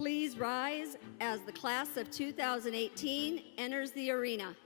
Please rise as the class of 2018 enters the arena.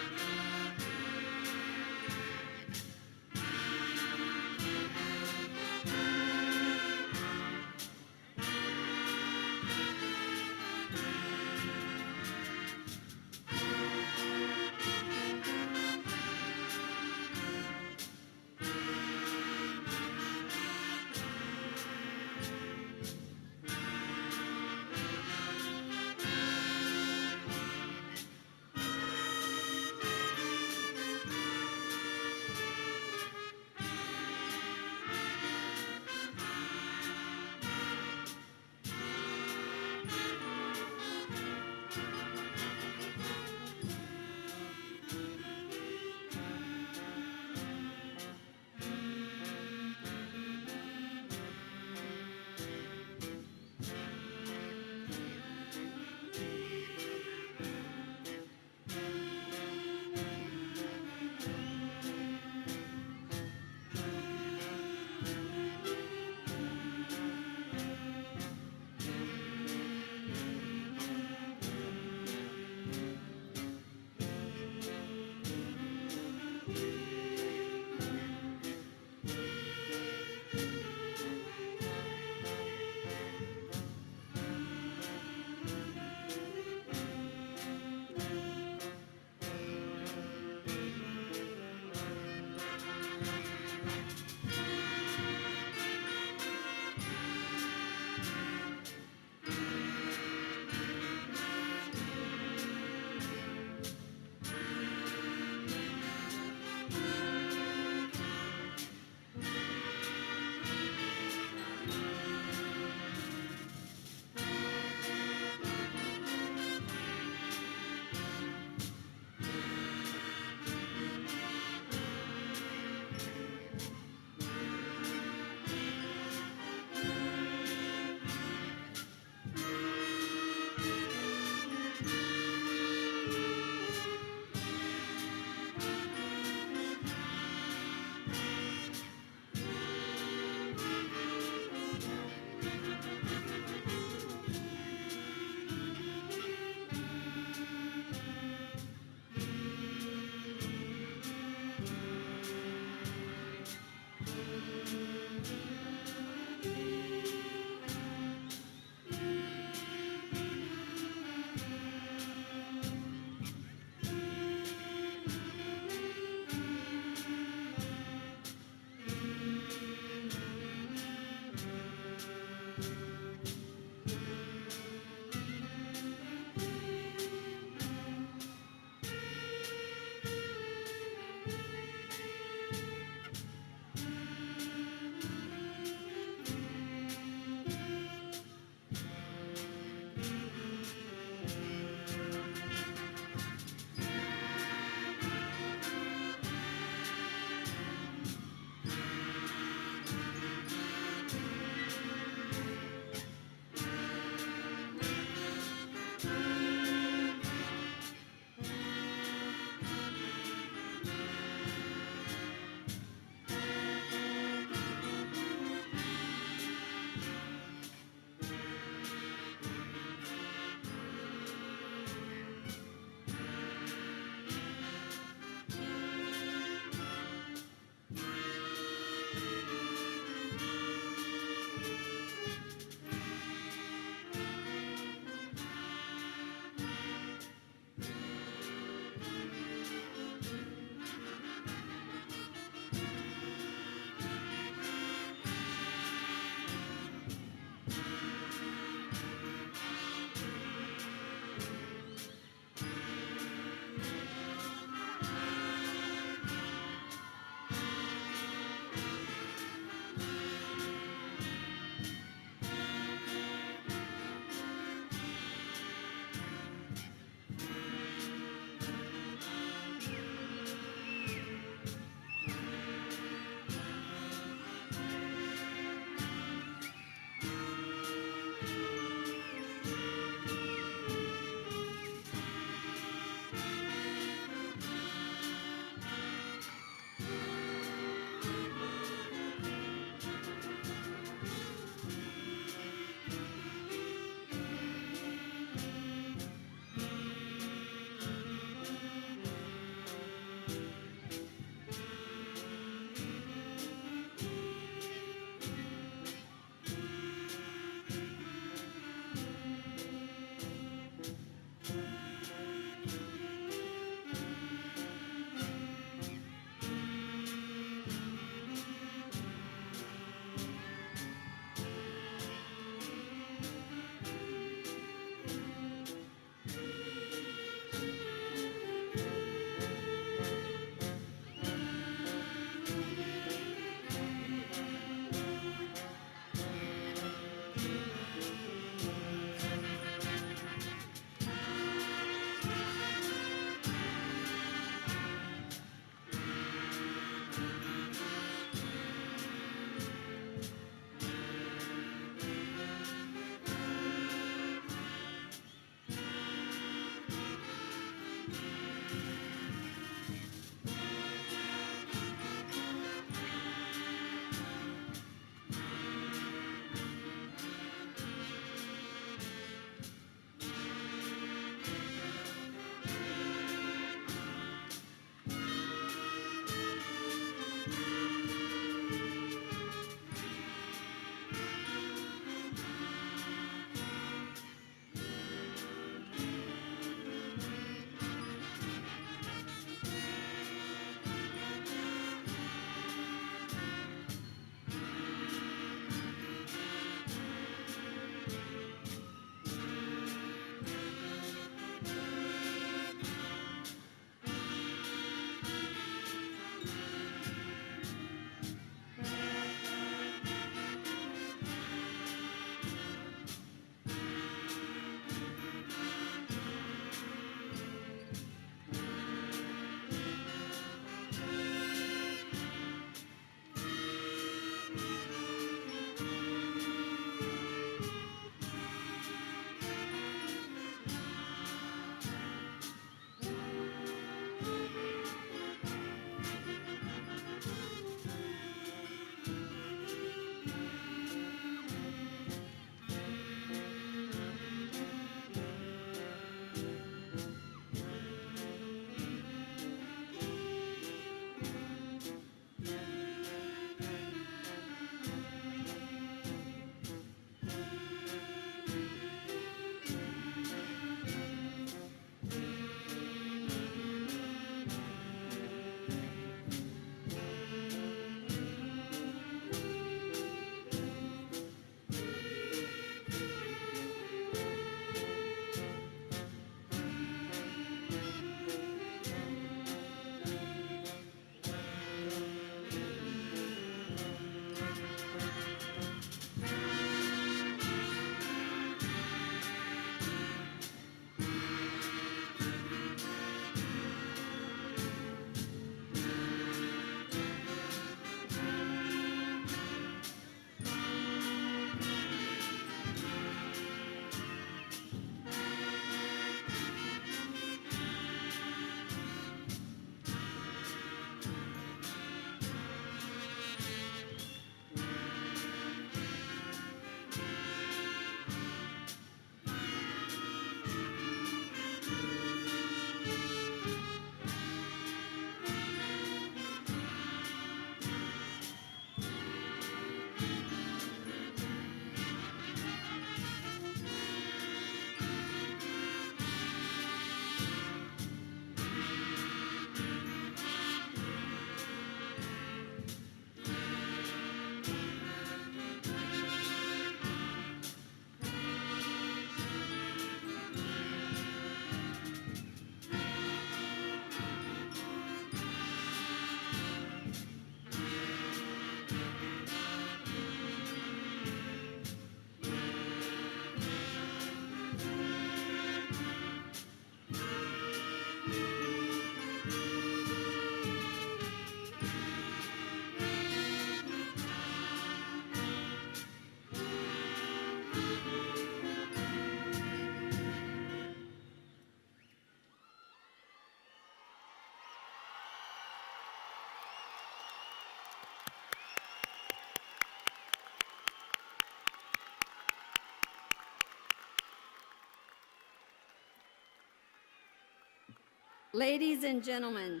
Ladies and gentlemen,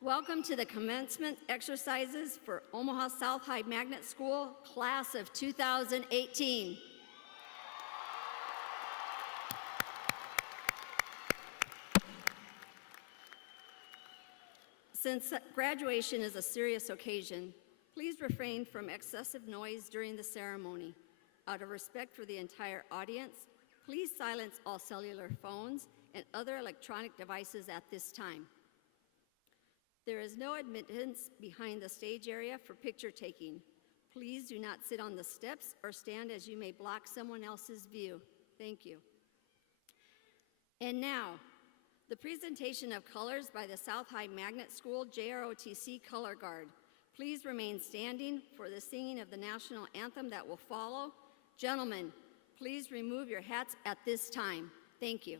welcome to the commencement exercises for Omaha South High Magnet School, class of 2018. Since graduation is a serious occasion, please refrain from excessive noise during the ceremony. Out of respect for the entire audience, please silence all cellular phones and other electronic devices at this time. There is no admittance behind the stage area for picture taking. Please do not sit on the steps or stand as you may block someone else's view. Thank you. And now, the presentation of colors by the South High Magnet School JROTC Color Guard. Please remain standing for the singing of the national anthem that will follow. Gentlemen, please remove your hats at this time. Thank you.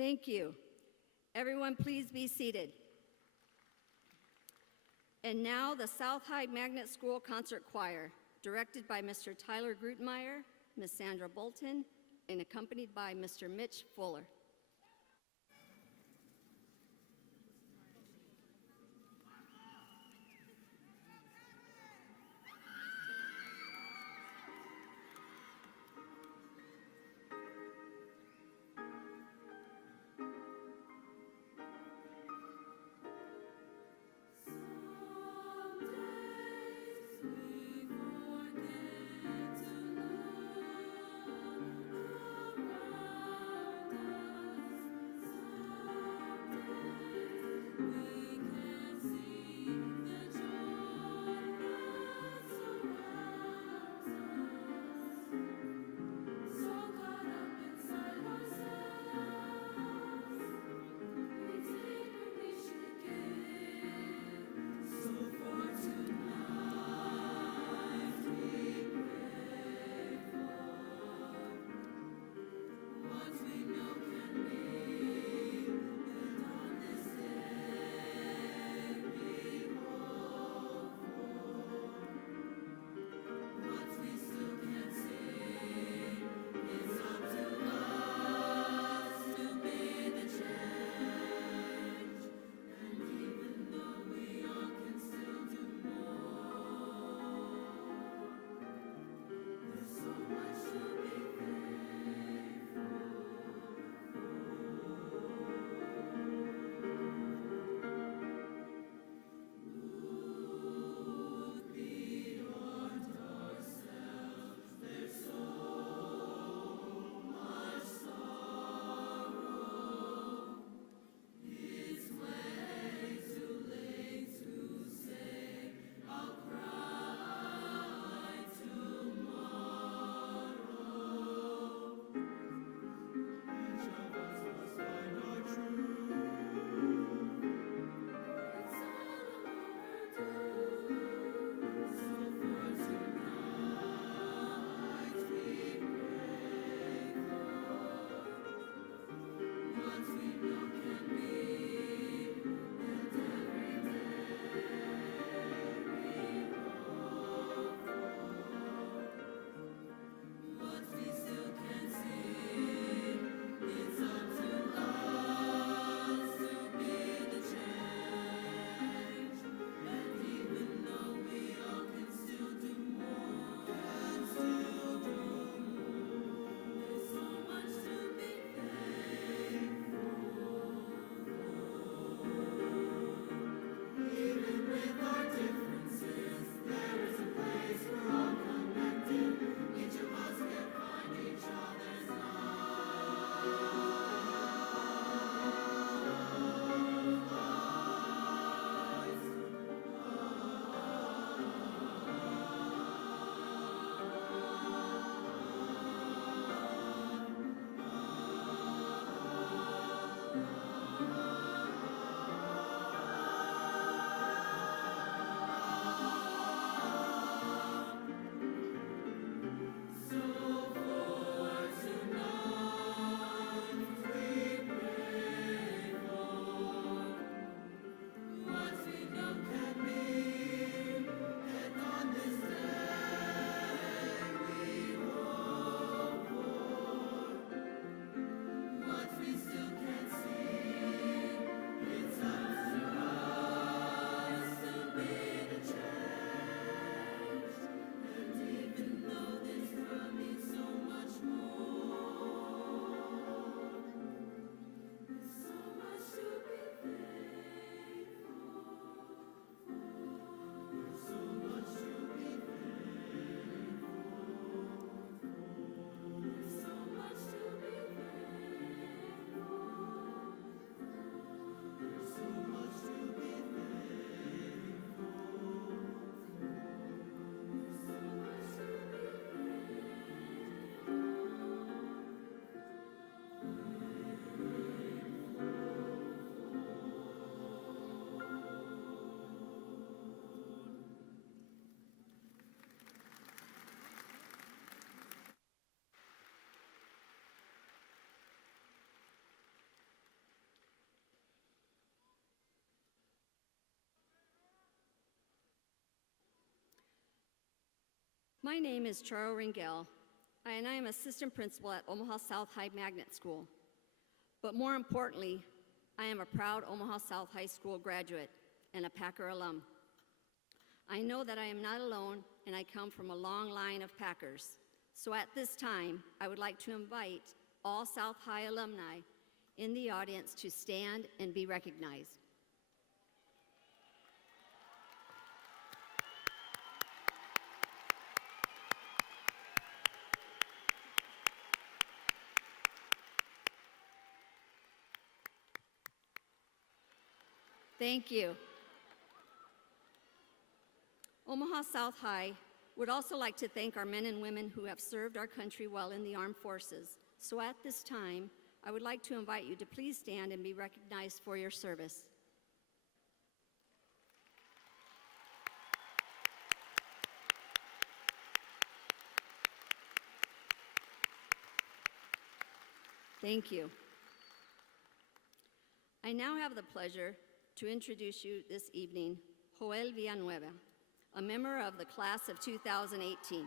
Thank you. Everyone, please be seated. And now the South High Magnet School Concert Choir, directed by Mr. Tyler Grutenmeyer, Ms. Sandra Bolton, and accompanied by Mr. Mitch Fuller. My name is Charo Ringel, and I am assistant principal at Omaha South High Magnet School. But more importantly, I am a proud Omaha South High School graduate and a Packer alum. I know that I am not alone, and I come from a long line of Packers. So at this time, I would like to invite all South High alumni in the audience to stand and be recognized. Thank you. Omaha South High would also like to thank our men and women who have served our country well in the armed forces. So at this time, I would like to invite you to please stand and be recognized for your service. Thank you. I now have the pleasure to introduce you this evening, Joel Villanueva, a member of the class of 2018.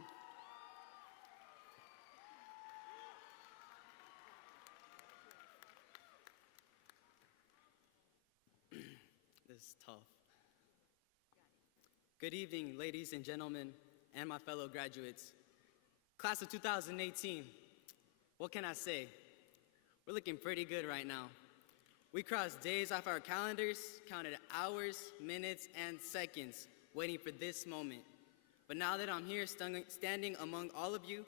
This is tough. Good evening, ladies and gentlemen, and my fellow graduates. Class of 2018, what can I say? We're looking pretty good right now. We crossed days off our calendars, counted hours, minutes, and seconds, waiting for this moment. But now that I'm here standing among all of you,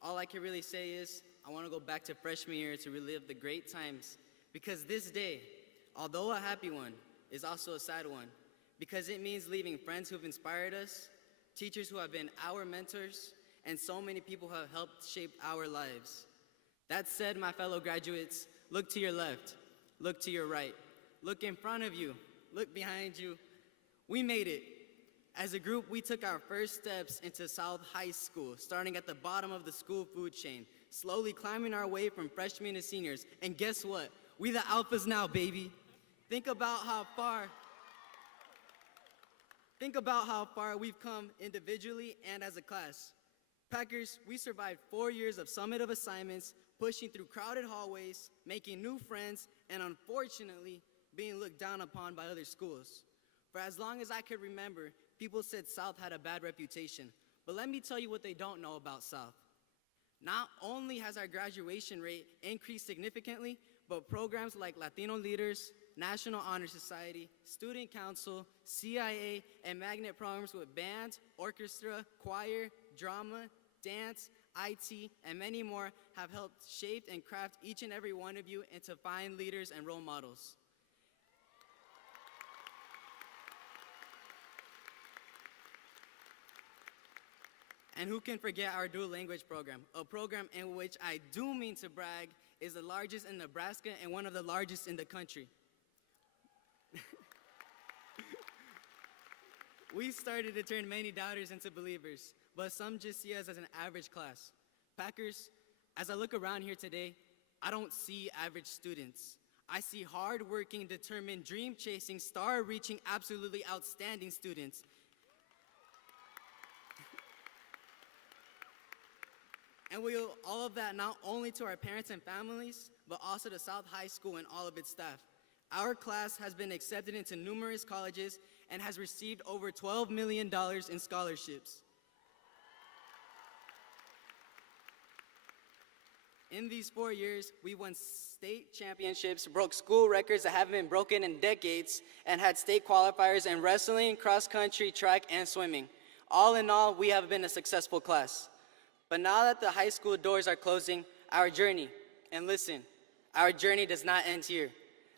all I can really say is I want to go back to freshman year to relive the great times. Because this day, although a happy one, is also a sad one. Because it means leaving friends who've inspired us, teachers who have been our mentors, and so many people who have helped shape our lives. That said, my fellow graduates, look to your left, look to your right, look in front of you, look behind you. We made it. As a group, we took our first steps into South High School, starting at the bottom of the school food chain, slowly climbing our way from freshmen to seniors. And guess what? We the alphas now, baby. Think about how far we've come individually and as a class. Packers, we survived 4 years of summative assignments, pushing through crowded hallways, making new friends, and unfortunately, being looked down upon by other schools. For as long as I could remember, people said South had a bad reputation. But let me tell you what they don't know about South. Not only has our graduation rate increased significantly, but programs like Latino Leaders, National Honor Society, Student Council, CIA, and magnet programs with band, orchestra, choir, drama, dance, IT, and many more have helped shape and craft each and every one of you into fine leaders and role models. And who can forget our dual language program, a program in which I do mean to brag is the largest in Nebraska and one of the largest in the country. We started to turn many doubters into believers, but some just see us as an average class. Packers, as I look around here today, I don't see average students. I see hardworking, determined, dream-chasing, star-reaching, absolutely outstanding students. And we owe all of that not only to our parents and families, but also to South High School and all of its staff. Our class has been accepted into numerous colleges and has received over $12 million in scholarships. In these 4 years, we won state championships, broke school records that haven't been broken in decades, and had state qualifiers in wrestling, cross-country, track, and swimming. All in all, we have been a successful class. But now that the high school doors are closing, our journey, and listen, our journey does not end here.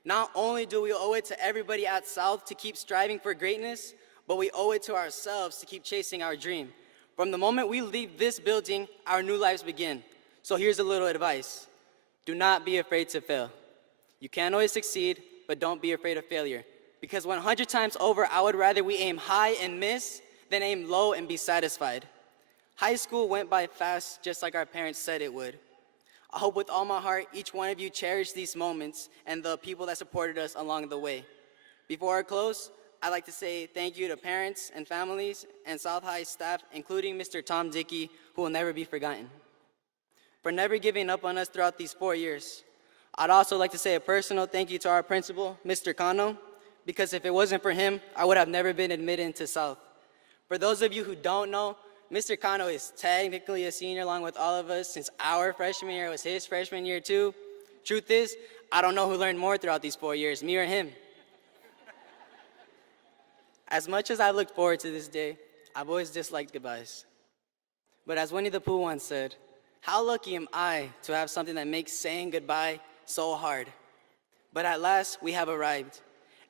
Not only do we owe it to everybody at South to keep striving for greatness, but we owe it to ourselves to keep chasing our dream. From the moment we leave this building, our new lives begin. So here's a little advice. Do not be afraid to fail. You can't always succeed, but don't be afraid of failure. Because 100 times over, I would rather we aim high and miss than aim low and be satisfied. High school went by fast, just like our parents said it would. I hope with all my heart, each one of you cherish these moments and the people that supported us along the way. Before I close, I'd like to say thank you to parents and families and South High staff, including Mr. Tom Dickey, who will never be forgotten, for never giving up on us throughout these 4 years. I'd also like to say a personal thank you to our principal, Mr. Cano, because if it wasn't for him, I would have never been admitted into South. For those of you who don't know, Mr. Cano is technically a senior along with all of us since our freshman year was his freshman year too. Truth is, I don't know who learned more throughout these 4 years, me or him. As much as I look forward to this day, I've always disliked goodbyes. But as Winnie the Pooh once said, how lucky am I to have something that makes saying goodbye so hard. But at last, we have arrived.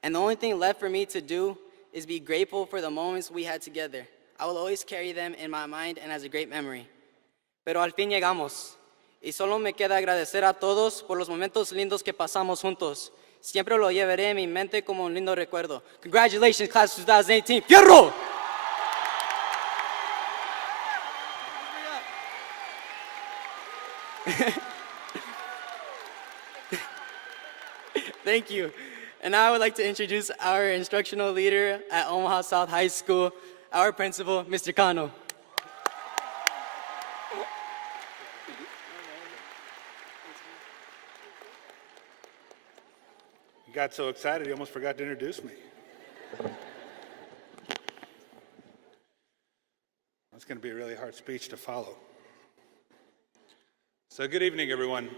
And the only thing left for me to do is be grateful for the moments we had together. I will always carry them in my mind and as a great memory. Pero al fin llegamos. Y solo me queda agradecer a todos por los momentos lindos que pasamos juntos. Siempre lo llevaré en mi mente como un lindo recuerdo. Congratulations, class of 2018. ¡Fierro! Thank you. And now I would like to introduce our instructional leader at Omaha South High School, our principal, Mr. Cano. You got so excited, you almost forgot to introduce me. That's going to be a really hard speech to follow. So good evening, everyone.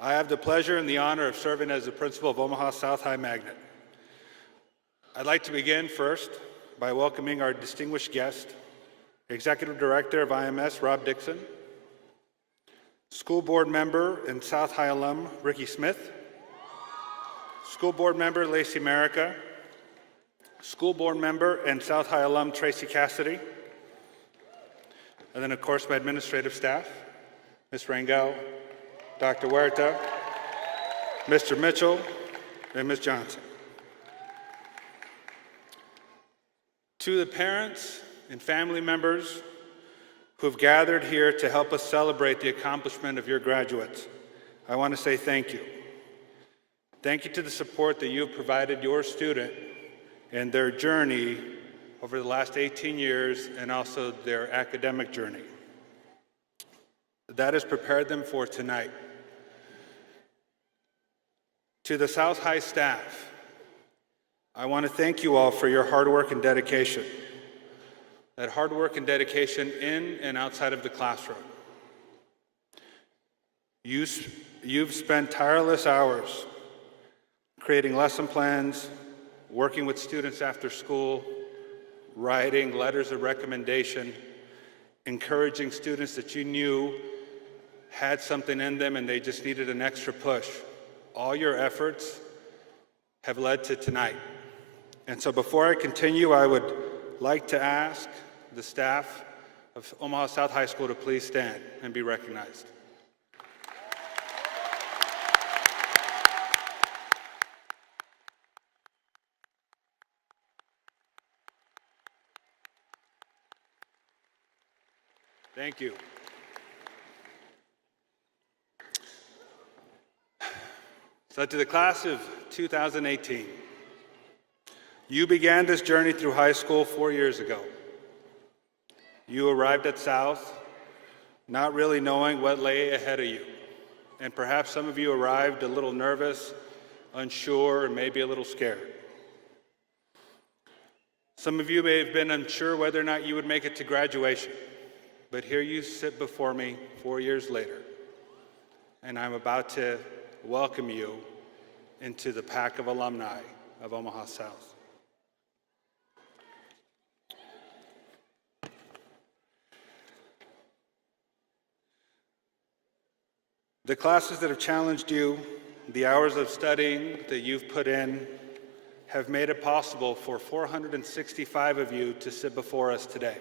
I have the pleasure and the honor of serving as the principal of Omaha South High Magnet. I'd like to begin first by welcoming our distinguished guest, Executive Director of IMS, Rob Dixon, School Board Member and South High alum, Ricky Smith, School Board Member, Lacey Marica, School Board Member and South High alum, Tracy Cassidy, and then, of course, my administrative staff, Ms. Rangel, Dr. Huerta, Mr. Mitchell, and Ms. Johnson. To the parents and family members who've gathered here to help us celebrate the accomplishment of your graduates, I want to say thank you. Thank you to the support that you have provided your student in their journey over the last 18 years and also their academic journey. That has prepared them for tonight. To the South High staff, I want to thank you all for your hard work and dedication. That hard work and dedication in and outside of the classroom. You've spent tireless hours creating lesson plans, working with students after school, writing letters of recommendation, encouraging students that you knew had something in them and they just needed an extra push. All your efforts have led to tonight. And so before I continue, I would like to ask the staff of Omaha South High School to please stand and be recognized. Thank you. So to the class of 2018, you began this journey through high school 4 years ago. You arrived at South not really knowing what lay ahead of you. And perhaps some of you arrived a little nervous, unsure, and maybe a little scared. Some of you may have been unsure whether or not you would make it to graduation. But here you sit before me 4 years later, and I'm about to welcome you into the pack of alumni of Omaha South. The classes that have challenged you, the hours of studying that you've put in, have made it possible for 465 of you to sit before us today.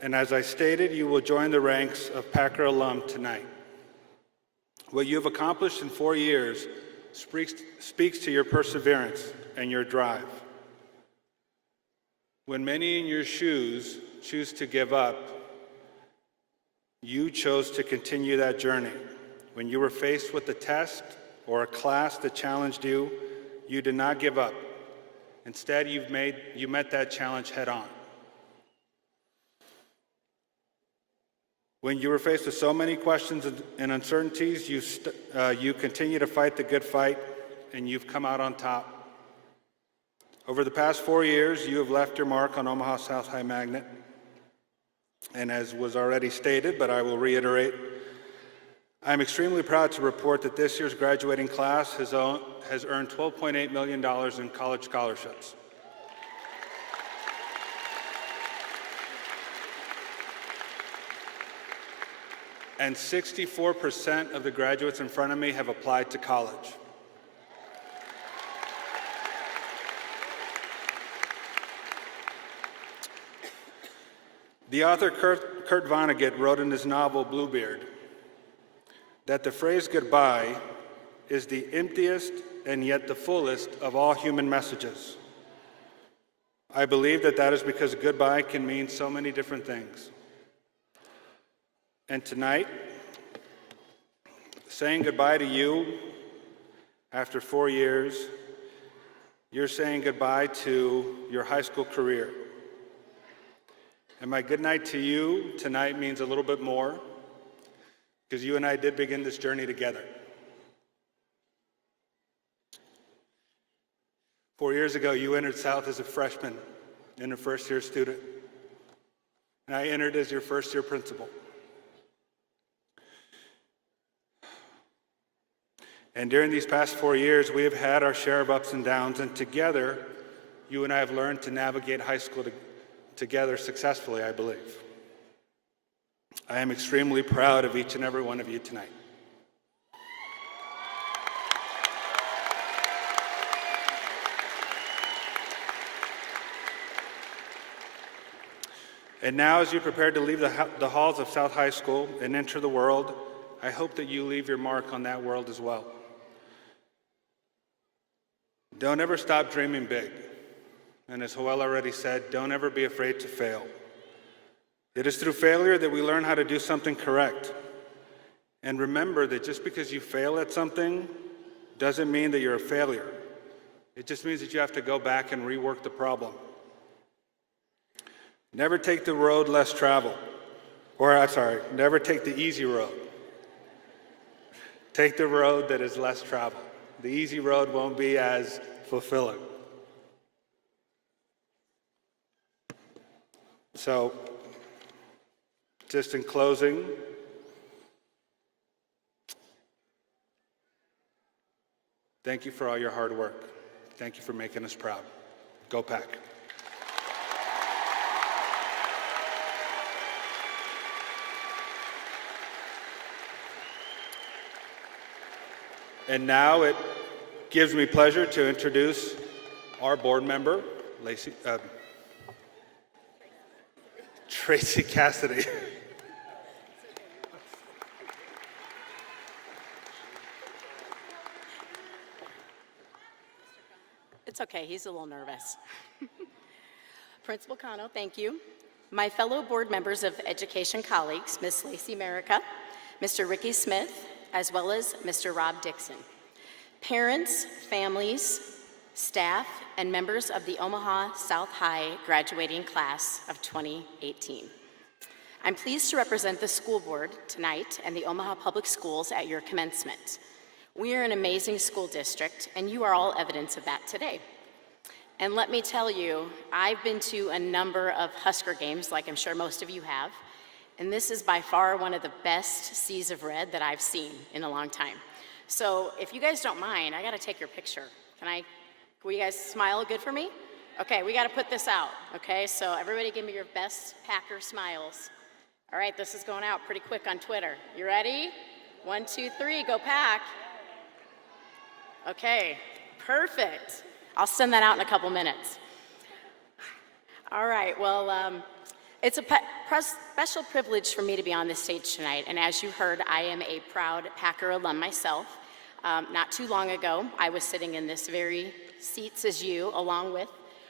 And as I stated, you will join the ranks of Packer alum tonight. What you've accomplished in 4 years speaks to your perseverance and your drive. When many in your shoes choose to give up, you chose to continue that journey. When you were faced with a test or a class that challenged you, you did not give up. Instead, you met that challenge head on. When you were faced with so many questions and uncertainties, you continue to fight the good fight, and you've come out on top. Over the past 4 years, you have left your mark on Omaha South High Magnet. And as was already stated, but I will reiterate, I'm extremely proud to report that this year's graduating class has earned $12.8 million in college scholarships. And 64% of the graduates in front of me have applied to college. The author Kurt Vonnegut wrote in his novel Bluebeard that the phrase goodbye is the emptiest and yet the fullest of all human messages. I believe that is because goodbye can mean so many different things. And tonight, saying goodbye to you after 4 years, you're saying goodbye to your high school career. And my goodnight to you tonight means a little bit more, because you and I did begin this journey together. 4 years ago, you entered South as a freshman and a first-year student. And I entered as your first-year principal. And during these past 4 years, we have had our share of ups and downs, and together, you and I have learned to navigate high school together successfully, I believe. I am extremely proud of each and every one of you tonight. And now, as you prepare to leave the halls of South High School and enter the world, I hope that you leave your mark on that world as well. Don't ever stop dreaming big. And as Joel already said, don't ever be afraid to fail. It is through failure that we learn how to do something correct. And remember that just because you fail at something doesn't mean that you're a failure. It just means that you have to go back and rework the problem. Never take the road less traveled. Never take the easy road. Take the road that is less traveled. The easy road won't be as fulfilling. So, just in closing, thank you for all your hard work. Thank you for making us proud. Go Pack. And now it gives me pleasure to introduce our board member, Tracy Cassidy. It's okay, he's a little nervous. Principal Cano, thank you. My fellow board members of education colleagues, Ms. Lacey Merica, Mr. Ricky Smith, as well as Mr. Rob Dixon. Parents, families, staff, and members of the Omaha South High graduating class of 2018. I'm pleased to represent the school board tonight and the Omaha Public Schools at your commencement. We are an amazing school district, and you are all evidence of that today. And let me tell you, I've been to a number of Husker games, like I'm sure most of you have, and this is by far one of the best seas of red that I've seen in a long time. So if you guys don't mind, I gotta take your picture. Will you guys smile good for me? Okay, we gotta put this out, okay? So everybody give me your best Packer smiles. All right, this is going out pretty quick on Twitter. You ready? 1, 2, 3, go Pack. Okay, perfect. I'll send that out in a couple minutes. All right, well, it's a special privilege for me to be on this stage tonight, and as you heard, I am a proud Packer alum myself. Not too long ago, I was sitting in this very seats as you, along with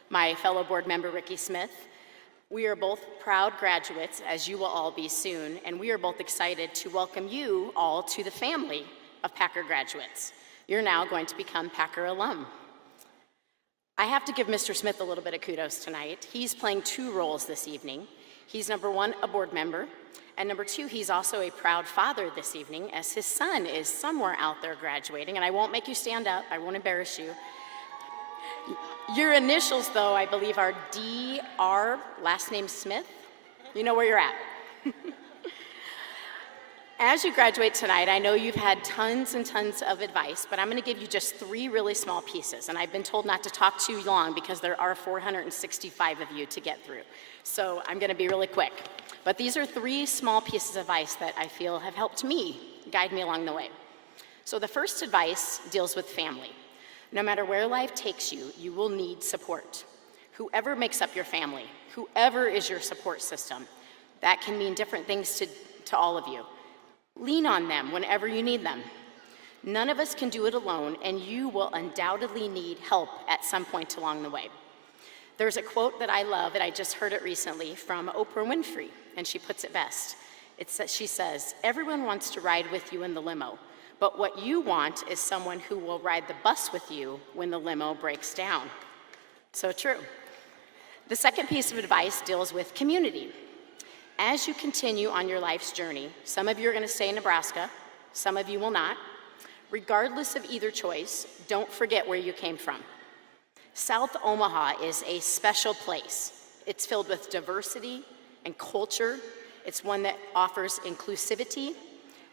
my fellow board member, Ricky Smith. We are both proud graduates, as you will all be soon, and we are both excited to welcome you all to the family of Packer graduates. You're now going to become Packer alum. I have to give Mr. Smith a little bit of kudos tonight. He's playing two roles this evening. He's number one, a board member, and number two, he's also a proud father this evening as his son is somewhere out there graduating, and I won't make you stand up, I won't embarrass you. Your initials, though, I believe are D.R., last name Smith. You know where you're at. As you graduate tonight, I know you've had tons and tons of advice, but I'm going to give you just 3 really small pieces. And I've been told not to talk too long because there are 465 of you to get through. So I'm going to be really quick. But these are 3 small pieces of advice that I feel have helped me guide me along the way. So the first advice deals with family. No matter where life takes you, you will need support. Whoever makes up your family, whoever is your support system, that can mean different things to all of you. Lean on them whenever you need them. None of us can do it alone, and you will undoubtedly need help at some point along the way. There's a quote that I love, and I just heard it recently from Oprah Winfrey, and she puts it best. She says, "Everyone wants to ride with you in the limo, but what you want is someone who will ride the bus with you when the limo breaks down." So true. The second piece of advice deals with community. As you continue on your life's journey, some of you are going to stay in Nebraska, some of you will not. Regardless of either choice, don't forget where you came from. South Omaha is a special place. It's filled with diversity and culture. It's one that offers inclusivity.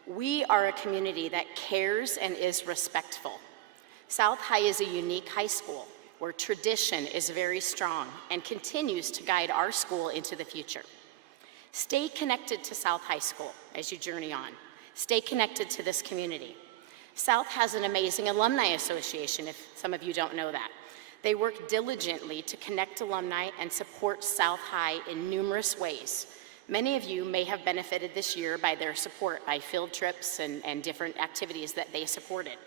We are a community that cares and is respectful. South High is a unique high school where tradition is very strong and continues to guide our school into the future. Stay connected to South High School as you journey on. Stay connected to this community. South has an amazing alumni association, if some of you don't know that. They work diligently to connect alumni and support South High in numerous ways. Many of you may have benefited this year by their support, by field trips and different activities that they supported.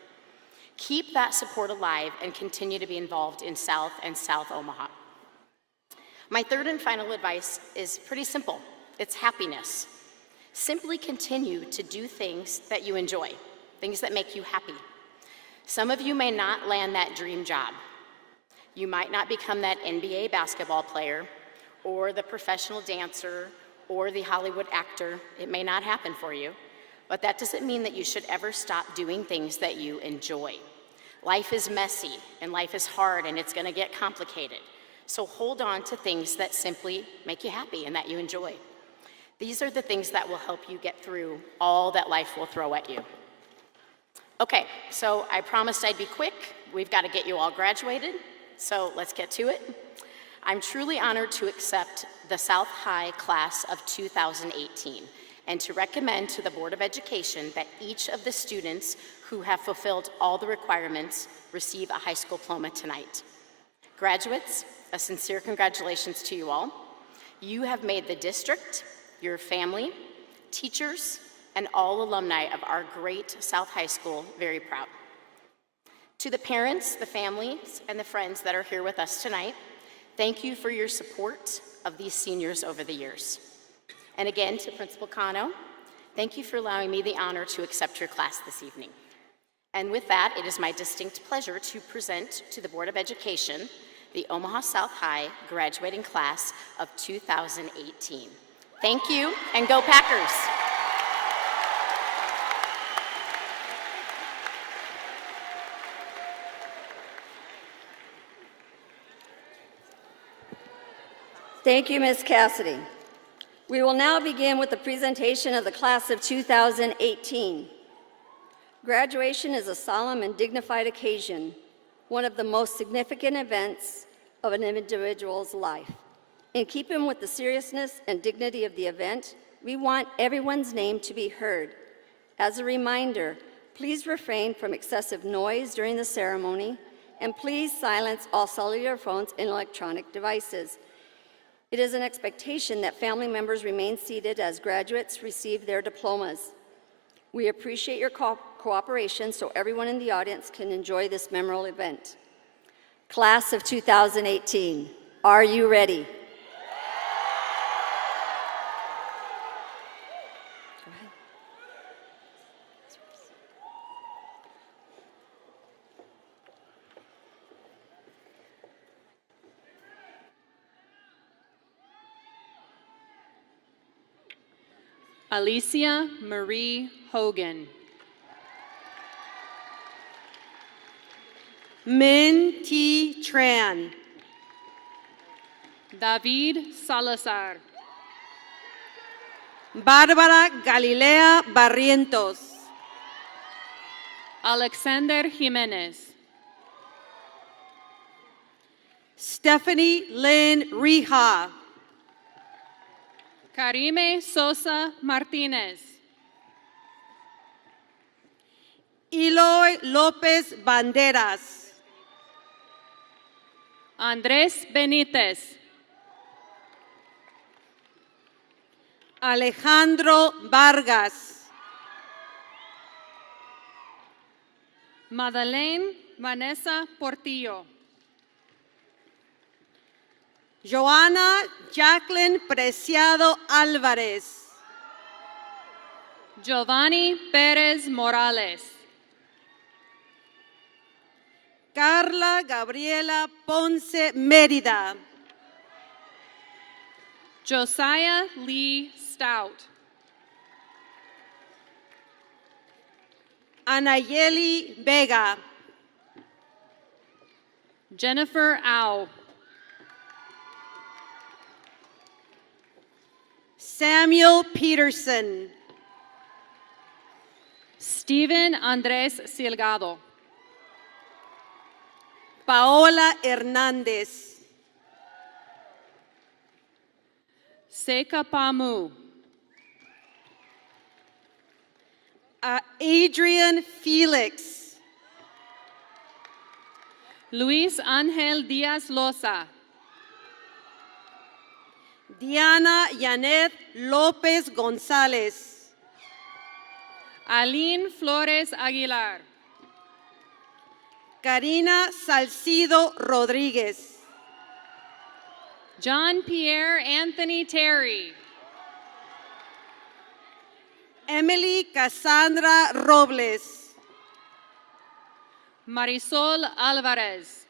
Keep that support alive and continue to be involved in South and South Omaha. My third and final advice is pretty simple. It's happiness. Simply continue to do things that you enjoy, things that make you happy. Some of you may not land that dream job. You might not become that NBA basketball player or the professional dancer or the Hollywood actor. It may not happen for you, but that doesn't mean that you should ever stop doing things that you enjoy. Life is messy and life is hard and it's going to get complicated. So hold on to things that simply make you happy and that you enjoy. These are the things that will help you get through all that life will throw at you. Okay, so I promised I'd be quick. We've got to get you all graduated, so let's get to it. I'm truly honored to accept the South High class of 2018 and to recommend to the Board of Education that each of the students who have fulfilled all the requirements receive a high school diploma tonight. Graduates, a sincere congratulations to you all. You have made the district, your family, teachers, and all alumni of our great South High School very proud. To the parents, the families, and the friends that are here with us tonight, thank you for your support of these seniors over the years. And again, to Principal Cano, thank you for allowing me the honor to accept your class this evening. And with that, it is my distinct pleasure to present to the Board of Education the Omaha South High graduating class of 2018. Thank you, and go Packers! Thank you, Ms. Cassidy. We will now begin with the presentation of the class of 2018. Graduation is a solemn and dignified occasion, one of the most significant events of an individual's life. In keeping with the seriousness and dignity of the event, we want everyone's name to be heard. As a reminder, please refrain from excessive noise during the ceremony, and please silence all cellular phones and electronic devices. It is an expectation that family members remain seated as graduates receive their diplomas. We appreciate your cooperation so everyone in the audience can enjoy this memorable event. Class of 2018, are you ready? Alicia Marie Hogan. Min T. Tran. David Salazar. Bárbara Galilea Barrientos. Alexander Jimenez. Stephanie Lynn Rija. Karime Sosa Martinez. Eloy López Banderas. Andrés Benítez. Alejandro Vargas. Madeleine Vanessa Portillo. Joana Jacqueline Preciado Álvarez. Giovanni Pérez Morales. Carla Gabriela Ponce Mérida. Josiah Lee Stout. Anayeli Vega. Jennifer Au. Samuel Peterson. Steven Andrés Silgado. Paola Hernández. Seka Pamu. Adrian Felix. Luis Ángel Díaz Loza. Diana Yanet López González. Aline Flores Aguilar. Karina Salcido Rodríguez. John Pierre Anthony Terry. Emily Cassandra Robles. Marisol Alvarez.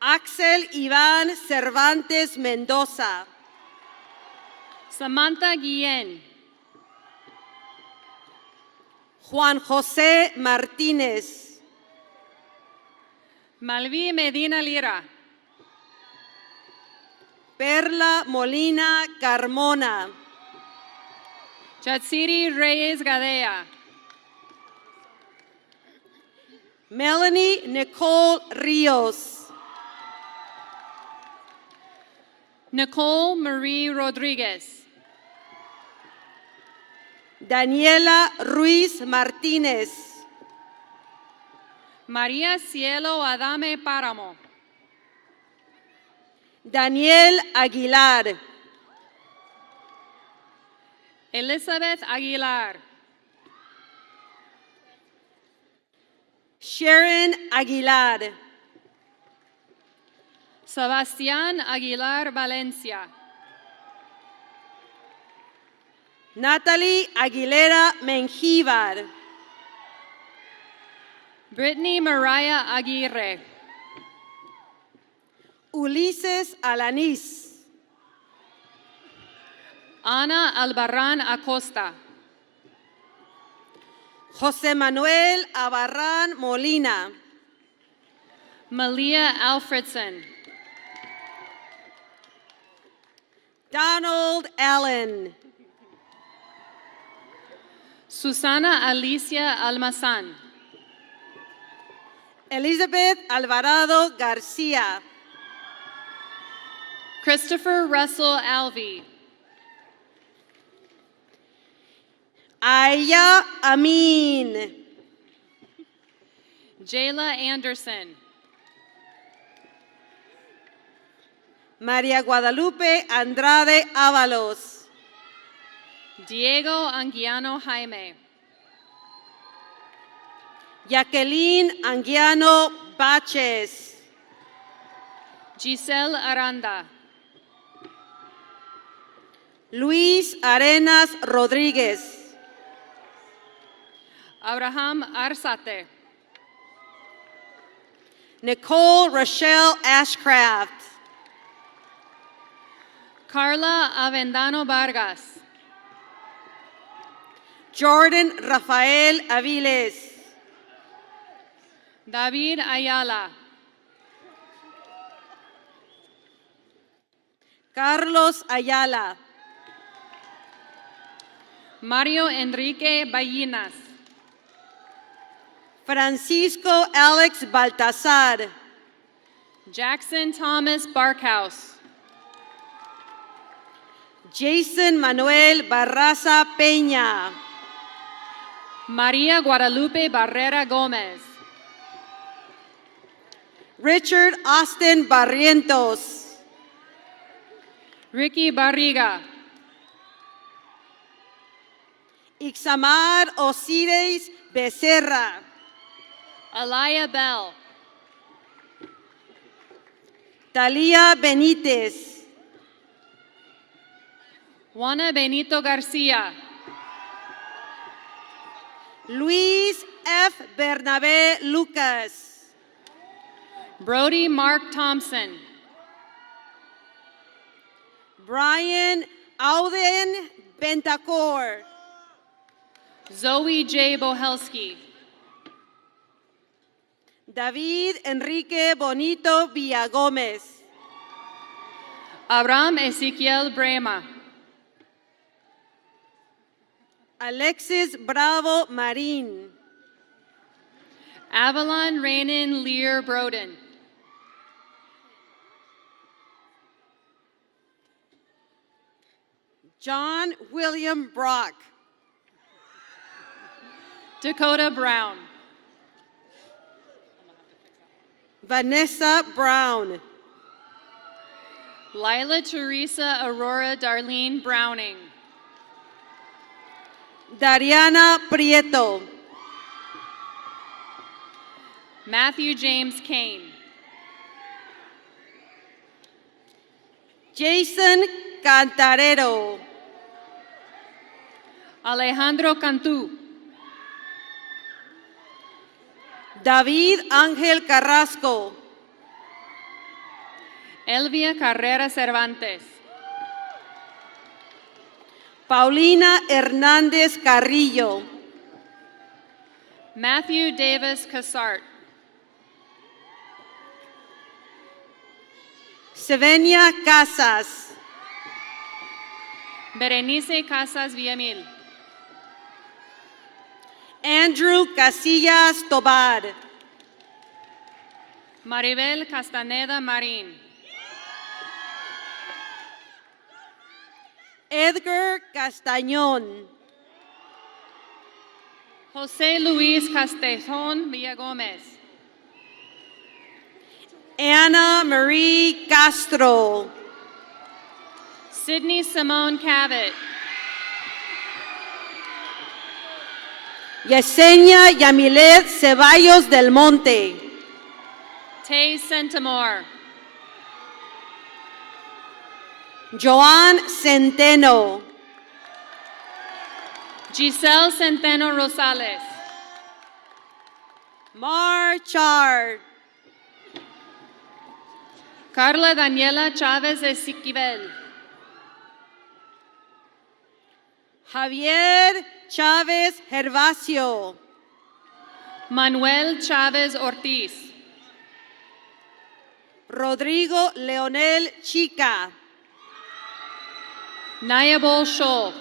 Axel Iván Cervantes Mendoza. Samantha Guillen. Juan José Martínez. Malví Medina Lira. Perla Molina Carmona. Chatsiri Reyes Gadea. Melanie Nicole Rios. Nicole Marie Rodriguez. Daniela Ruiz Martínez. María Cielo Adame Páramo. Daniel Aguilar. Elizabeth Aguilar. Sharon Aguilar. Sebastián Aguilar Valencia. Natalie Aguilera Mengíbar. Brittany Mariah Aguirre. Ulises Alanís. Ana Albarrán Acosta. José Manuel Abarrán Molina. Malia Alfredson. Donald Allen. Susana Alicia Almazán. Elizabeth Alvarado García. Christopher Russell Alvey. Aya Amin. Jayla Anderson. María Guadalupe Andrade Ábalos. Diego Anguiano Jaime. Jacqueline Anguiano Baches. Giselle Aranda. Luis Arenas Rodríguez. Abraham Arzate. Nicole Rochelle Ashcraft. Carla Avendano Vargas. Jordan Rafael Aviles. David Ayala. Carlos Ayala. Mario Enrique Ballinas. Francisco Alex Baltazar. Jackson Thomas Barkhouse. Jason Manuel Barraza Peña. Maria Guadalupe Barrera Gomez. Richard Austin Barrientos. Ricky Barriga. Ixamar Osiris Becerra. Alaya Bell. Talia Benítez. Juana Benito Garcia. Luis F. Bernabé Lucas. Brody Mark Thompson. Brian Auden Bentacor. Zoe J. Bohelski. David Enrique Bonito Villagómez. Abraham Ezequiel Brema. Alexis Bravo Marín. Avalon Rainan Lear Broden. John William Brock. Dakota Brown. Vanessa Brown. Lila Teresa Aurora Darlene Browning. Dariana Prieto. Matthew James Kane. Jason Cantarero. Alejandro Cantú. David Ángel Carrasco. Elvia Carrera Cervantes. Paulina Hernández Carrillo. Matthew Davis Cassart. Sevenia Casas. Berenice Casas Villamil. Andrew Casillas Tobar. Maribel Castaneda Marin. Edgar Castañón. José Luis Castellón Villagómez. Anna Marie Castro. Sydney Simone Cavett. Yesenia Yamilet Ceballos del Monte. Tay Centimore. Joan Centeno. Giselle Centeno Rosales. Mar Char. Carla Daniela Chávez Esquivel. Javier Chávez Gervasio. Manuel Chávez Ortiz. Rodrigo Leonel Chica. Nayabol Scholl.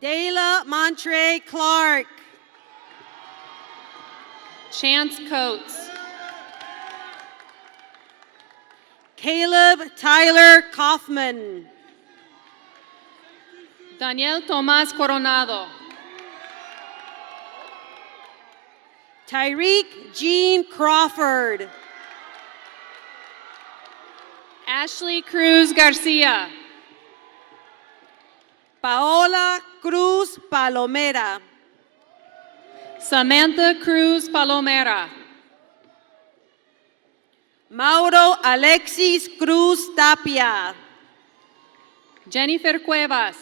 Dayla Montre Clark. Chance Coates. Caleb Tyler Kaufman. Daniel Tomás Coronado. Tyreek Jean Crawford. Ashley Cruz Garcia. Paola Cruz Palomera. Samantha Cruz Palomera. Mauro Alexis Cruz Tapia. Jennifer Cuevas.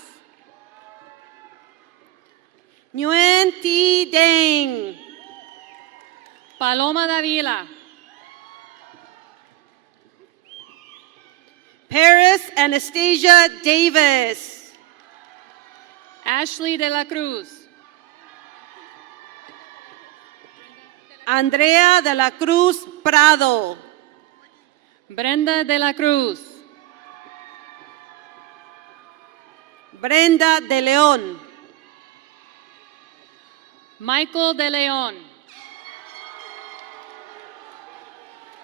Nguyen T. Deng. Paloma Davila. Paris Anastasia Davis. Ashley de la Cruz. Andrea de la Cruz Prado. Brenda de la Cruz. Brenda de León. Michael de León.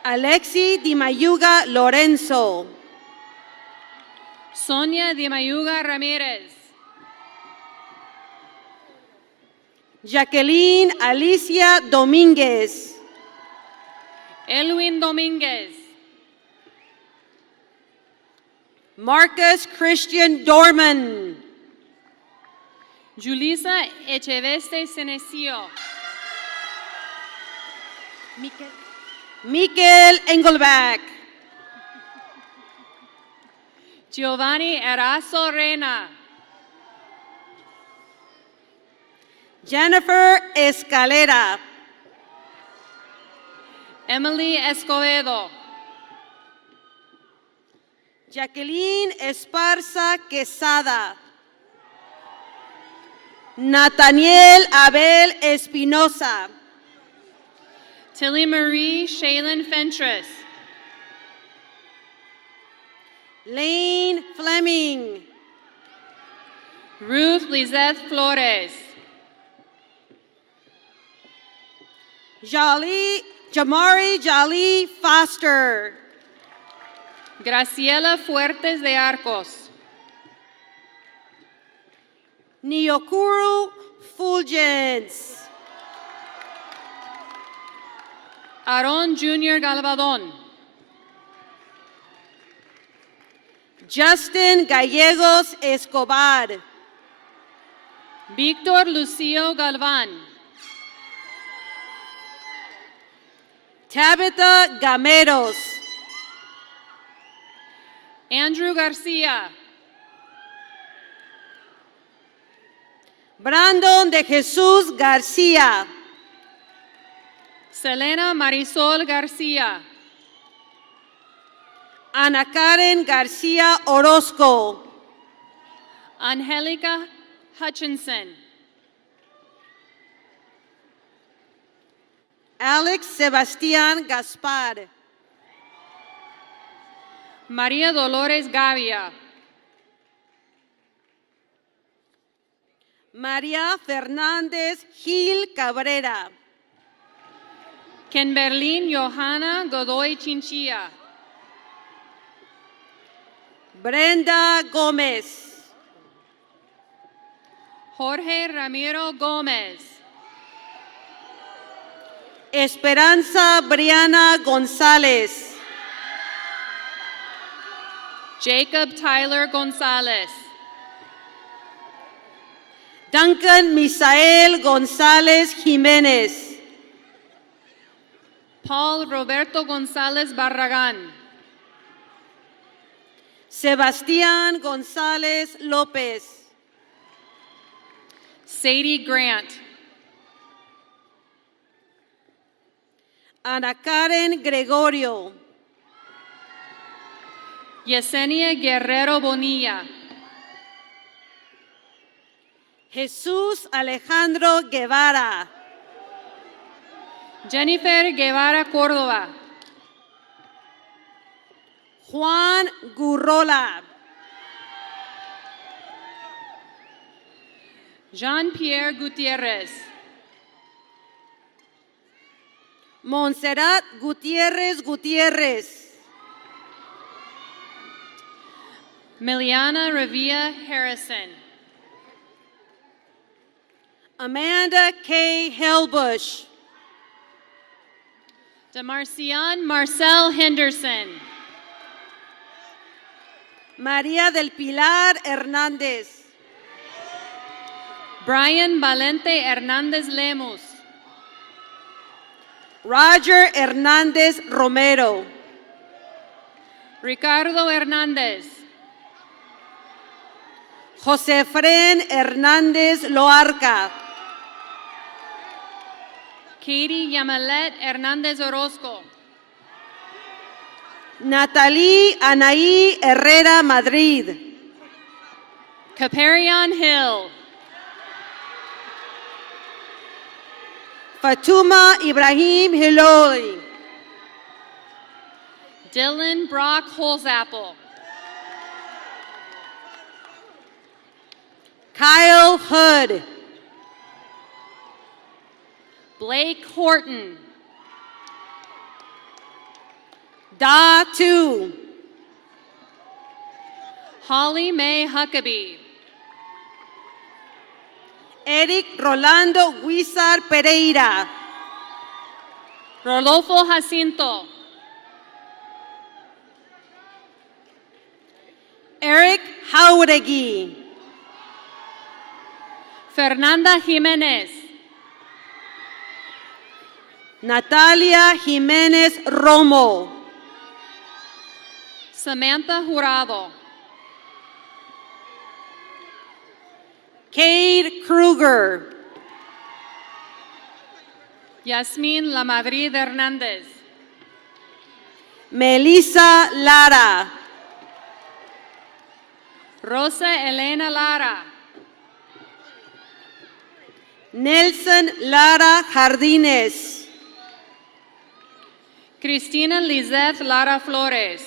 Alexi Di Mayuga Lorenzo. Sonia de Mayuga Ramírez. Jacqueline Alicia Domínguez. Elwin Domínguez. Marcus Christian Dorman. Julissa Echeveste Senecio. Mikel Engelbach. Giovanni Erazo Reyna. Jennifer Escalera. Emily Escobedo. Jacqueline Esparza Quesada. Nathaniel Abel Espinosa. Tilly Marie Shaylin Fentress. Lane Fleming. Ruth Lizeth Flores. Jamari Jali Foster. Graciela Fuertes de Arcos. Niokuru Fulgence. Aaron Jr. Galvadon. Justin Gallegos Escobar. Víctor Lucio Galván. Tabitha Gameros. Andrew Garcia. Brandon de Jesús García. Selena Marisol Garcia. Ana Karen García Orozco. Angelica Hutchinson. Alex Sebastián Gaspar. María Dolores Gavia. María Fernández Gil Cabrera. Kenberlin Johanna Godoy Chinchilla. Brenda Gómez. Jorge Ramiro Gómez. Esperanza Briana González. Jacob Tyler Gonzalez. Duncan Misael González Jiménez. Paul Roberto González Barragán. Sebastián González López. Sadie Grant. Ana Karen Gregorio. Yesenia Guerrero Bonilla. Jesús Alejandro Guevara. Jennifer Guevara Córdoba. Juan Gurrola. Jean-Pierre Gutierrez. Montserrat Gutiérrez Gutiérrez. Miliana Revilla Harrison. Amanda K. Hellbush. Demarcian Marcel Henderson. María del Pilar Hernández. Brian Valente Hernández Lemus. Roger Hernández Romero. Ricardo Hernández. José Fren Hernández Loarca. Katie Yamalet Hernández Orozco. Natalie Anaí Herrera Madrid. Caparion Hill. Fatuma Ibrahim Hiloli. Dylan Brock Holzapple. Kyle Hood. Blake Horton. Da Tu. Holly Mae Huckabee. Eric Rolando Guizar Pereira. Rodolfo Jacinto. Eric Jauregui. Fernanda Jimenez. Natalia Jimenez Romo. Samantha Jurado. Cade Kruger. Yasmin La Madrid Hernández. Melissa Lara. Rosa Elena Lara. Nelson Lara Jardines. Cristina Lizeth Lara Flores.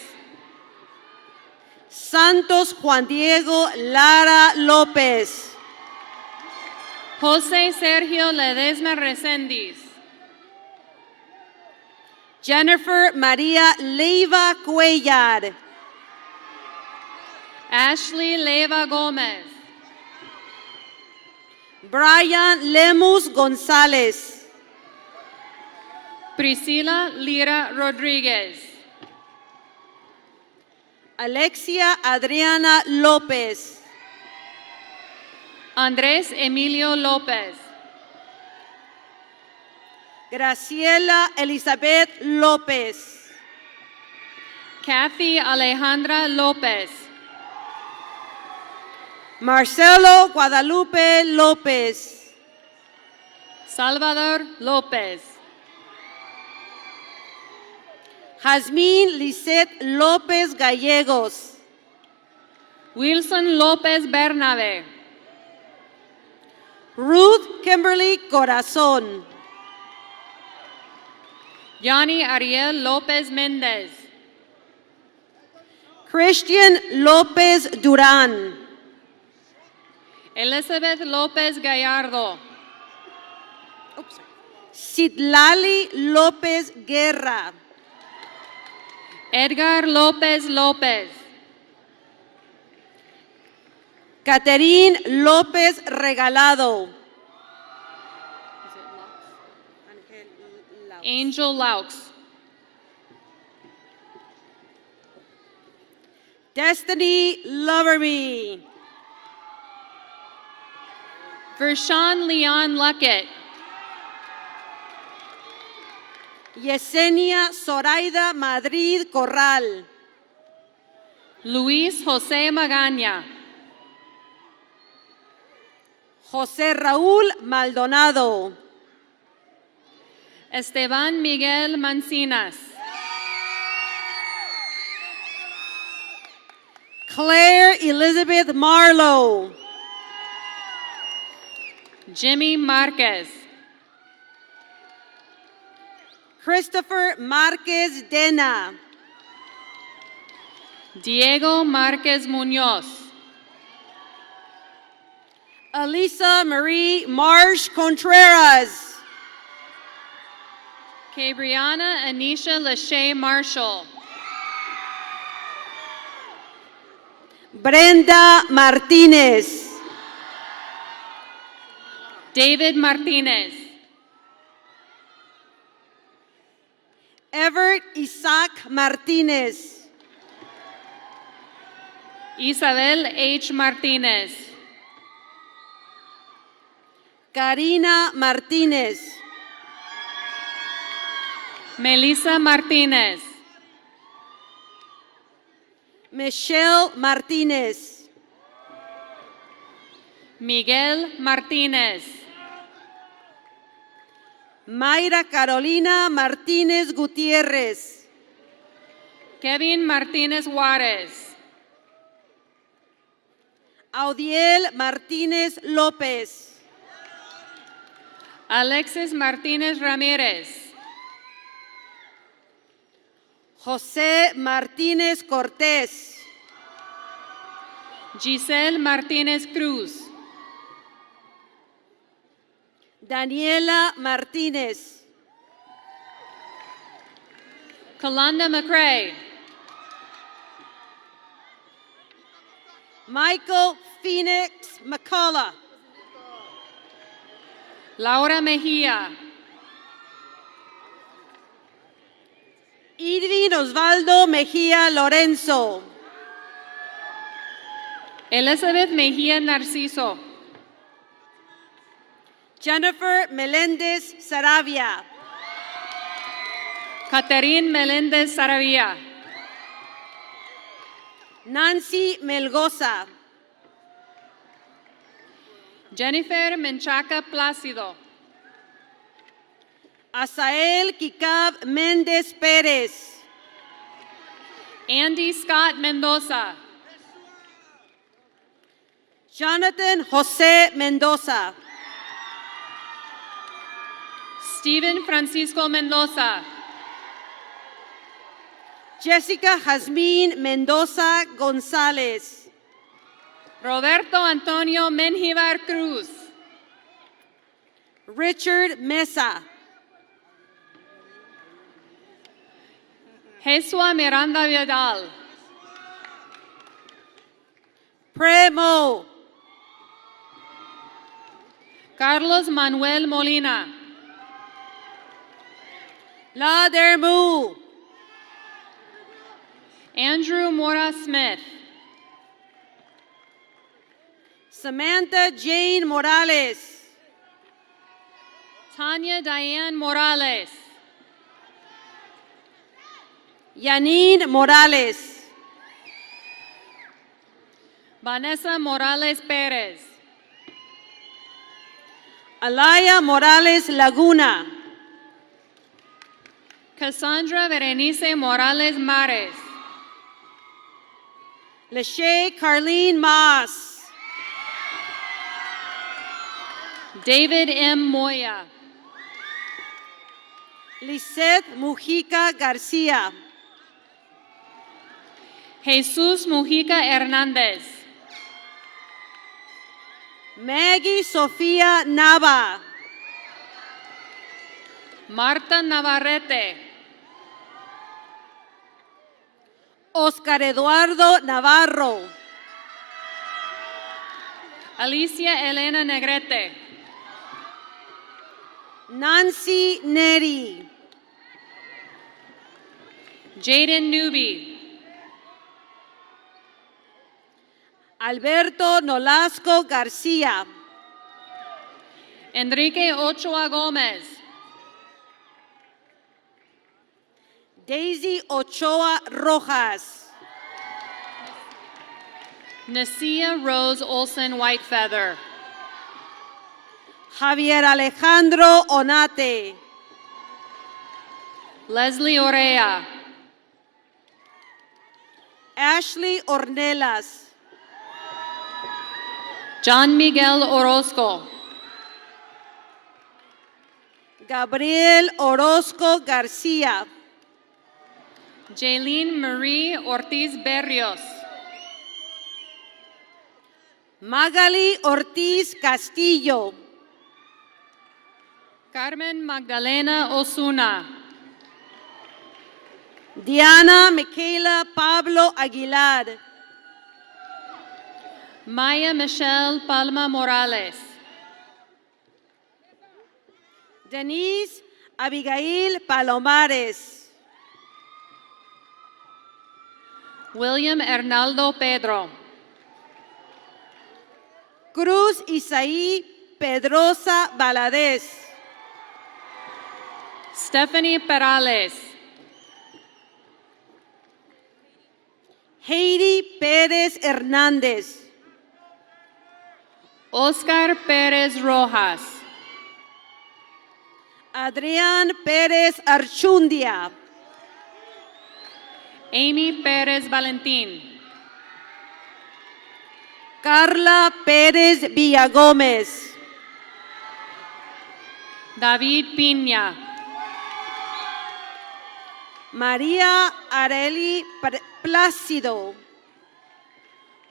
Santos Juan Diego Lara López. José Sergio Ledesma Resendiz. Jennifer María Leiva Cuellar. Ashley Leva Gomez. Brian Lemus González. Priscila Lira Rodríguez. Alexia Adriana López. Andrés Emilio López. Graciela Elizabeth López. Kathy Alejandra López. Marcelo Guadalupe López. Salvador López. Jazmín Lisette López Gallegos. Wilson López Bernabe. Ruth Kimberly Corazón. Yanni Ariel López Méndez. Christian López Durán. Elizabeth López Gallardo. Citlali López Guerra. Edgar López López. Caterín López Regalado. Angel Laux. Destiny Loverme. Vershawn Leon Luckett. Yesenia Zoraida Madrid Corral. Luis José Magaña. José Raúl Maldonado. Esteban Miguel Mancinas. Claire Elizabeth Marlowe. Jimmy Marquez. Christopher Marquez Dena. Diego Marquez Muñoz. Elisa Marie Marsh Contreras. Cabriana Anisha Lachey Marshall. Brenda Martínez. David Martinez. Everett Isaac Martínez. Isabel H. Martinez. Karina Martínez. Melissa Martinez. Michelle Martínez. Miguel Martinez. Mayra Carolina Martínez Gutiérrez. Kevin Martinez Juarez. Audiel Martínez López. Alexis Martinez Ramirez. José Martínez Cortés. Giselle Martinez Cruz. Daniela Martínez. Kalanda McCray. Michael Phoenix McCullough. Laura Mejia. Edwin Osvaldo Mejía Lorenzo. Elizabeth Mejia Narciso. Jennifer Meléndez Saravia. Catherine Melendez Saravia. Nancy Melgoza. Jennifer Menchaca Plácido. Asael Kikab Méndez Pérez. Andy Scott Mendoza. Jonathan José Mendoza. Steven Francisco Mendoza. Jessica Jazmín Mendoza González. Roberto Antonio Menjivar Cruz. Richard Mesa. Jesua Miranda Vidal. Premo. Carlos Manuel Molina. La Dermu. Andrew Mora Smith. Samantha Jane Morales. Tanya Diane Morales. Yanine Morales. Vanessa Morales Perez. Alaya Morales Laguna. Cassandra Berenice Morales Mares. Lachey Carlene Moss. David M. Moya. Lisette Mujica Garcia. Jesus Mujica Hernández. Maggie Sofía Nava. Marta Navarrete. Oscar Eduardo Navarro. Alicia Elena Negrete. Nancy Neri. Jaden Newby. Alberto Nolasco García. Enrique Ochoa Gómez. Daisy Ochoa Rojas. Nasia Rose Olson Whitefeather. Javier Alejandro Onate. Leslie Orea. Ashley Ornelas. John Miguel Orozco. Gabriel Orozco García. Jaylene Marie Ortiz Berrios. Magali Ortiz Castillo. Carmen Magdalena Osuna. Diana Michaela Pablo Aguilar. Maya Michelle Palma Morales. Denise Abigail Palomares. William Hernaldo Pedro. Cruz Isaí Pedrosa Valadez. Stephanie Perales. Heidi Pérez Hernández. Oscar Pérez Rojas. Adrián Pérez Archundia. Amy Perez Valentin. Carla Pérez Villagómez. David Piña. María Areli Plácido.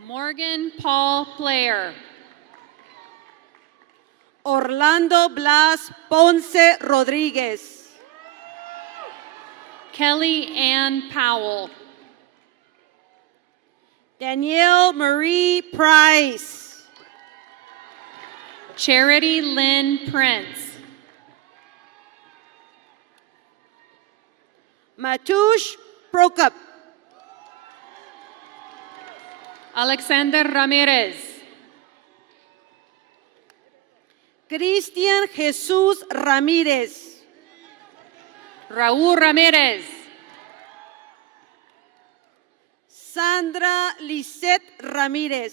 Morgan Paul Player. Orlando Blas Ponce Rodríguez. Kelly Ann Powell. Danielle Marie Price. Charity Lynn Prince. Matush Prokop. Alexander Ramirez. Cristian Jesús Ramírez. Raúl Ramirez. Sandra Lisette Ramírez.